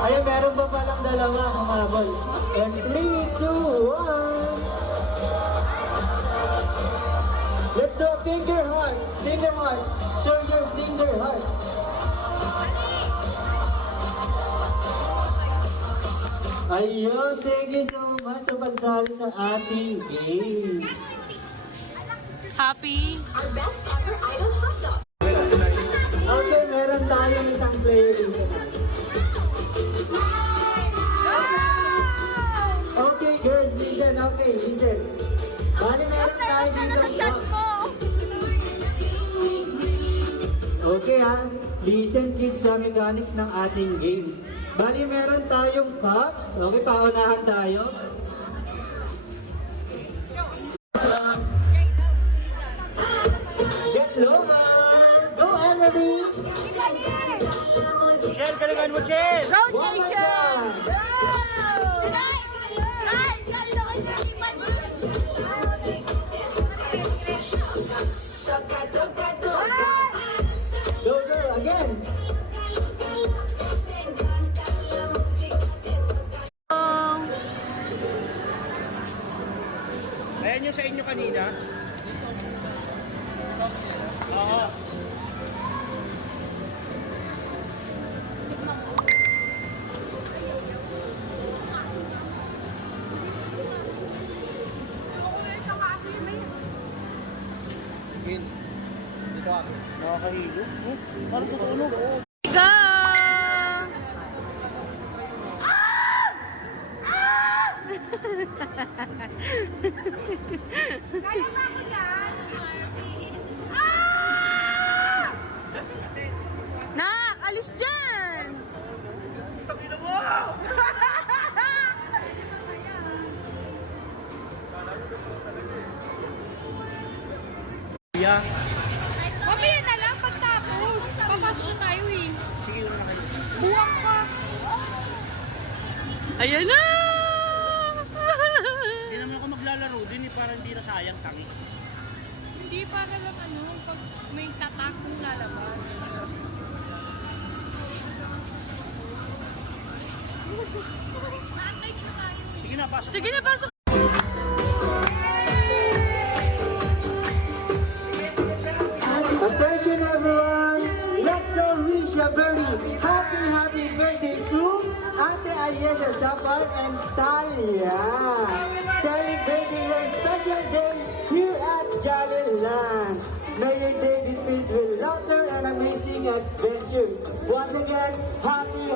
Ayun, meron pa palang dalawa humabol. And 3, 2, 1. Let's do finger hearts. Finger hearts. Show your finger hearts. Ayun, thank you so much sa pagsali sa ating games. Happy? Our best ever idol hotdog. Okay, meron tayong isang player dito. Okay, girls, listen. Okay, listen. Bali, meron tayo dito. Okay ha, listen kids sa mechanics ng ating games. Bali, meron tayong cups. Okay, paunahan tayo. Get lower! Go, Emily! Chen, galingan mo, Chen! Go, One more Jason! time. Go, go, again! Ayan yung sa inyo kanina. Oo. Win. Dito ako. Nakakahilo. Oh, parang tutulog. Oh. Go! Kaya ba ako yan? Nak, alis dyan! Yeah. Mamaya na lang pagtapos. Papasok na tayo eh. Sige lang na kayo. Buwang ka. Ayan na! Hindi naman ako maglalaro din eh, para hindi na sayang tangi. Hindi para lang ano, pag may tatak kung lalabas. Sige na, pasok. Sige na, pasok! Attention everyone! Let's all wish a very happy birthday to Ate Ayesha Sapar and Talia! Celebrating her special day here at Jolly Land. May your day be filled with laughter and amazing adventures. Once again, happy